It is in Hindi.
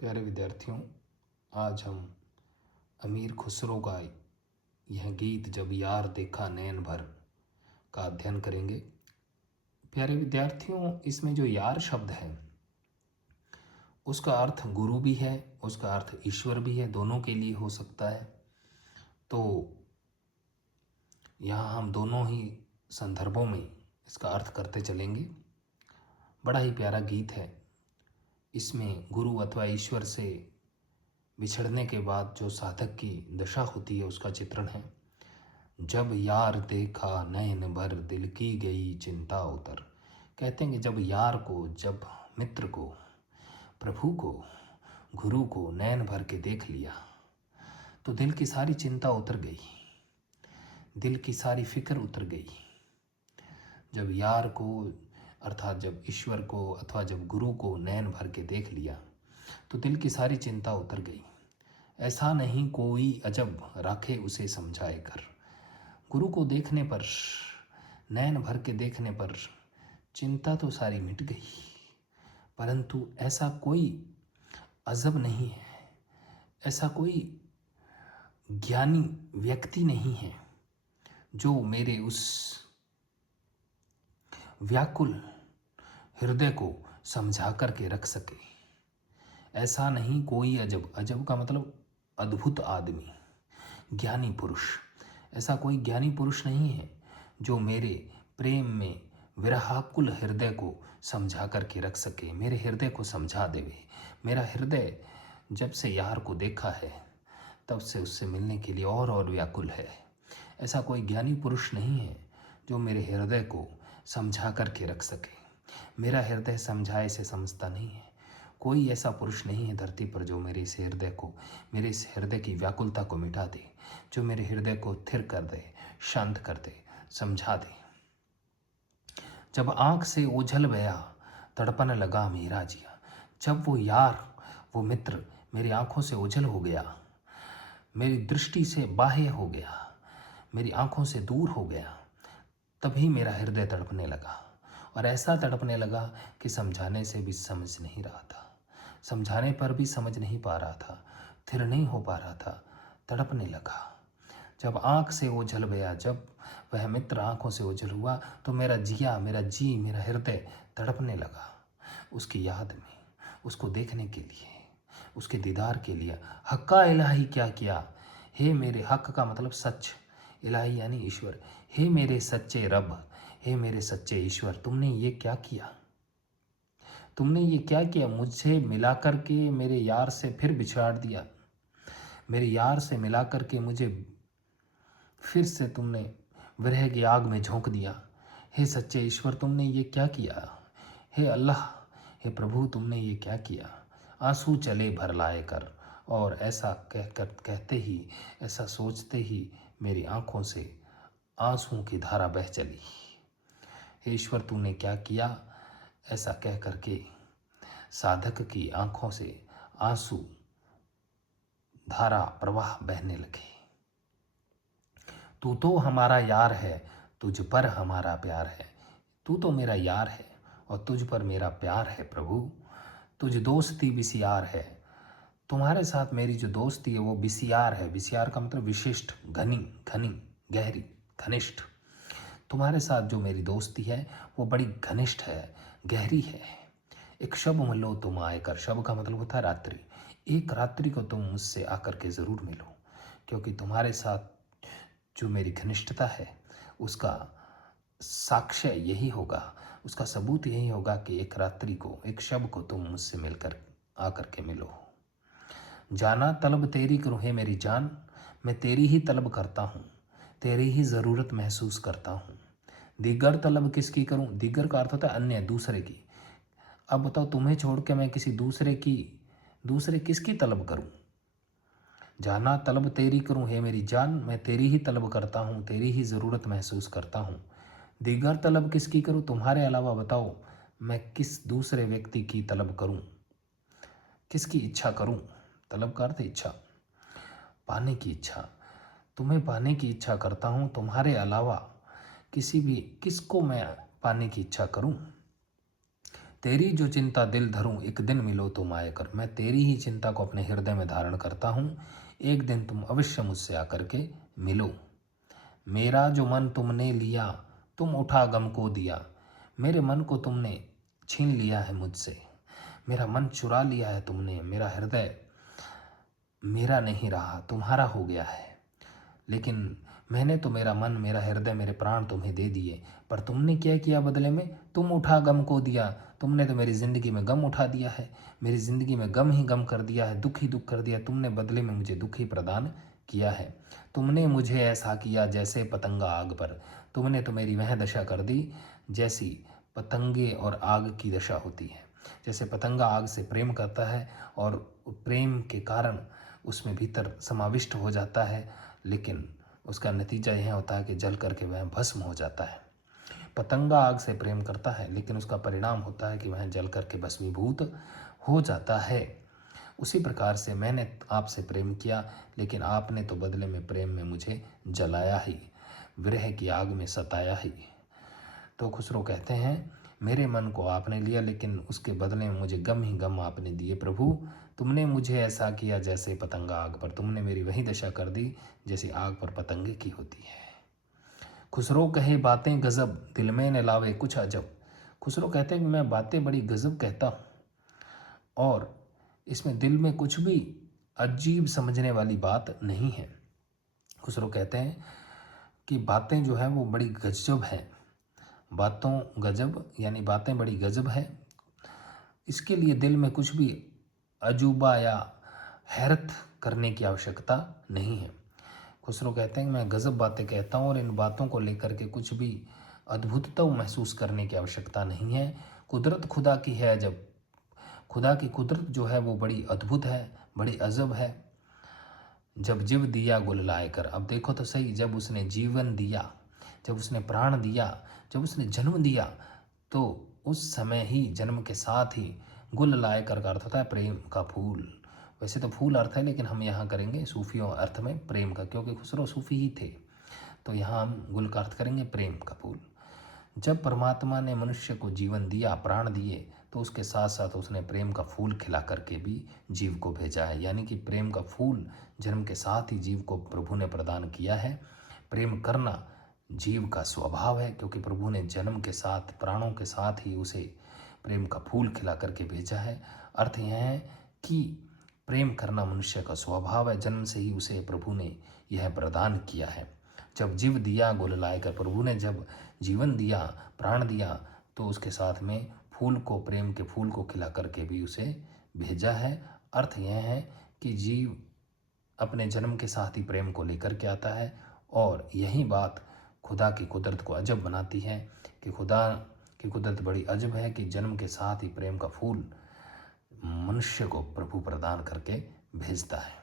प्यारे विद्यार्थियों, आज हम अमीर खुसरो का यह गीत जब यार देखा नैन भर का अध्ययन करेंगे। प्यारे विद्यार्थियों, इसमें जो यार शब्द है उसका अर्थ गुरु भी है, उसका अर्थ ईश्वर भी है, दोनों के लिए हो सकता है। तो यहाँ हम दोनों ही संदर्भों में इसका अर्थ करते चलेंगे। बड़ा ही प्यारा गीत है। इसमें गुरु अथवा ईश्वर से बिछड़ने के बाद जो साधक की दशा होती है उसका चित्रण है। जब यार देखा नैन भर दिल की गई चिंता उतर। कहते हैं कि जब यार को, जब मित्र को, प्रभु को, गुरु को नैन भर के देख लिया तो दिल की सारी चिंता उतर गई, दिल की सारी फिक्र उतर गई। जब यार को अर्थात जब ईश्वर को अथवा जब गुरु को नैन भर के देख लिया तो दिल की सारी चिंता उतर गई। ऐसा नहीं कोई अजब राखे उसे समझाए कर। गुरु को देखने पर, नैन भर के देखने पर चिंता तो सारी मिट गई, परंतु ऐसा कोई अजब नहीं है, ऐसा कोई ज्ञानी व्यक्ति नहीं है जो मेरे उस व्याकुल हृदय को समझा करके रख सके। ऐसा नहीं कोई अजब, अजब का मतलब अद्भुत आदमी, ज्ञानी पुरुष। ऐसा कोई ज्ञानी पुरुष नहीं है जो मेरे प्रेम में विरहाकुल हृदय को समझा करके रख सके, मेरे हृदय को समझा देवे। मेरा हृदय जब से यार को देखा है तब से उससे मिलने के लिए और व्याकुल है। ऐसा कोई ज्ञानी पुरुष नहीं है जो मेरे हृदय को समझा करके रख सके। मेरा हृदय समझाए से समझता नहीं है। कोई ऐसा पुरुष नहीं है धरती पर जो मेरे इस हृदय को, मेरे इस हृदय की व्याकुलता को मिटा दे, जो मेरे हृदय को स्थिर कर दे, शांत कर दे, समझा दे। जब आँख से ओझल गया तड़पन लगा मेरा जिया। जब वो यार, वो मित्र मेरी आँखों से ओझल हो गया, मेरी दृष्टि से बाह्य हो गया, मेरी आँखों से दूर हो गया, तभी मेरा हृदय तड़पने लगा। और ऐसा तड़पने लगा कि समझाने से भी समझ नहीं रहा था, समझाने पर भी समझ नहीं पा रहा था, स्थिर नहीं हो पा रहा था, तड़पने लगा। जब आँख से ओझल गया, जब वह मित्र आँखों से ओझल हुआ तो मेरा जिया, मेरा जी, मेरा हृदय तड़पने लगा उसकी याद में, उसको देखने के लिए, उसके दीदार के लिए। हक्का इलाही क्या किया, हे मेरे, हक का मतलब सच, इलाही यानी ईश्वर। हे मेरे सच्चे रब, हे मेरे सच्चे ईश्वर, तुमने ये क्या किया, तुमने ये क्या किया। मुझे मिला करके मेरे यार से फिर बिछाड़ दिया, मेरे यार से मिला करके मुझे फिर से तुमने विरह की आग में झोंक दिया। हे सच्चे ईश्वर, तुमने ये क्या किया। हे अल्लाह, हे प्रभु, तुमने ये क्या किया। आंसू चले भर लाए कर। और ऐसा कहते ही, ऐसा सोचते ही मेरी आंखों से आंसुओं की धारा बह चली। हे ईश्वर, तूने क्या किया। ऐसा कह करके साधक की आंखों से आंसू धारा प्रवाह बहने लगे। तू तो हमारा यार है, तुझ पर हमारा प्यार है। तू तो मेरा यार है और तुझ पर मेरा प्यार है प्रभु। तुझ दोस्ती बिसियार है, तुम्हारे साथ मेरी जो दोस्ती है वो बिसियार है। बिसियार का मतलब विशिष्ट, घनी, घनी, गहरी, घनिष्ठ। तुम्हारे साथ जो मेरी दोस्ती है वो बड़ी घनिष्ठ है, गहरी है। एक शब मिलो तुम आएकर। शब का मतलब होता है रात्रि। एक रात्रि को तुम मुझसे आकर के ज़रूर मिलो, क्योंकि तुम्हारे साथ जो मेरी घनिष्ठता है उसका साक्ष्य यही होगा, उसका सबूत यही होगा कि एक रात्रि को, एक शब को तुम मुझसे मिलकर आकर के मिलो। जाना तलब तेरी करूँ, है मेरी जान, मैं तेरी ही तलब करता हूँ, तेरी ही ज़रूरत महसूस करता हूँ। दिगर तलब किसकी करूँ। दिगर का अर्थ होता है अन्य, दूसरे की। अब बताओ, तुम्हें छोड़ के मैं किसी दूसरे किसकी तलब करूँ। जाना तलब तेरी करूँ, है मेरी जान, मैं तेरी ही तलब करता हूँ, तेरी ही ज़रूरत महसूस करता हूँ। दीगर तलब किसकी करूँ, तुम्हारे अलावा बताओ मैं किस दूसरे व्यक्ति की तलब करूँ, किसकी इच्छा करूँ। तलब का अर्थ इच्छा, पाने की इच्छा। तुम्हें पाने की इच्छा करता हूँ, तुम्हारे अलावा किसी भी, किसको मैं पाने की इच्छा करूँ। तेरी जो चिंता दिल धरूं, एक दिन मिलो तुम आए कर। मैं तेरी ही चिंता को अपने हृदय में धारण करता हूँ, एक दिन तुम अवश्य मुझसे आकर के मिलो। मेरा जो मन तुमने लिया, तुम उठा गम को दिया। मेरे मन को तुमने छीन लिया है मुझसे, मेरा मन चुरा लिया है तुमने। मेरा हृदय मेरा नहीं रहा, तुम्हारा हो गया है। लेकिन मैंने तो मेरा मन, मेरा हृदय, मेरे प्राण तुम्हें दे दिए, पर तुमने क्या किया बदले में? तुम उठा गम को दिया। तुमने तो मेरी ज़िंदगी में गम उठा दिया है, मेरी ज़िंदगी में गम ही गम कर दिया है, दुख ही दुख कर दिया। तुमने बदले में मुझे दुख ही प्रदान किया है। तुमने मुझे ऐसा किया जैसे पतंगा आग पर। तुमने तो मेरी वह दशा कर दी जैसी पतंगे और आग की दशा होती है। जैसे पतंगा आग से प्रेम करता है और प्रेम के कारण उसमें भीतर समाविष्ट हो जाता है, लेकिन उसका नतीजा यह होता है कि जल करके वह भस्म हो जाता है। पतंगा आग से प्रेम करता है, लेकिन उसका परिणाम होता है कि वह जल करके भस्मीभूत हो जाता है। उसी प्रकार से मैंने आपसे प्रेम किया, लेकिन आपने तो बदले में प्रेम में मुझे जलाया ही, विरह की आग में सताया ही। तो खुसरो कहते हैं, मेरे मन को आपने लिया, लेकिन उसके बदले में मुझे गम ही गम आपने दिए। प्रभु, तुमने मुझे ऐसा किया जैसे पतंगा आग पर। तुमने मेरी वही दशा कर दी जैसे आग पर पतंगे की होती है। खुसरो कहे बातें गजब, दिल में न लावे कुछ अजब। खुसरो कहते हैं कि मैं बातें बड़ी गजब कहता हूँ और इसमें दिल में कुछ भी अजीब समझने वाली बात नहीं है। खुसरो कहते हैं कि बातें जो है वो बड़ी गजब है। बातों गजब यानी बातें बड़ी गजब है, इसके लिए दिल में कुछ भी अजूबा या हैरत करने की आवश्यकता नहीं है। खुसरो कहते हैं कि मैं गजब बातें कहता हूँ और इन बातों को लेकर के कुछ भी अद्भुतता महसूस करने की आवश्यकता नहीं है। कुदरत खुदा की है, जब खुदा की कुदरत जो है वो बड़ी अद्भुत है, बड़ी अजब है। जब जीव दिया गुल लाए कर, अब देखो तो सही, जब उसने जीवन दिया, जब उसने प्राण दिया, जब उसने जन्म दिया, तो उस समय ही जन्म के साथ ही गुल लाए कर का अर्थ होता है प्रेम का फूल। वैसे तो फूल अर्थ है, लेकिन हम यहाँ करेंगे सूफियों अर्थ में प्रेम का, क्योंकि खुसरो सूफी ही थे। तो यहाँ हम गुल का अर्थ करेंगे प्रेम का फूल। जब परमात्मा ने मनुष्य को जीवन दिया, प्राण दिए, तो उसके साथ साथ उसने प्रेम का फूल खिला करके भी जीव को भेजा है। यानी कि प्रेम का फूल जन्म के साथ ही जीव को प्रभु ने प्रदान किया है। प्रेम करना जीव का स्वभाव है, क्योंकि प्रभु ने जन्म के साथ, प्राणों के साथ ही उसे प्रेम का फूल खिला करके भेजा है। अर्थ यह है कि प्रेम करना मनुष्य का स्वभाव है, जन्म से ही उसे प्रभु ने यह प्रदान किया है। जब जीव दिया गुल लाए कर, प्रभु ने जब जीवन दिया, प्राण दिया, तो उसके साथ में फूल को, प्रेम के फूल को खिला करके भी उसे भेजा है। अर्थ यह है कि जीव अपने जन्म के साथ ही प्रेम को लेकर के आता है, और यही बात खुदा की कुदरत को अजब बनाती है कि खुदा की कुदरत बड़ी अजब है कि जन्म के साथ ही प्रेम का फूल मनुष्य को प्रभु प्रदान करके भेजता है।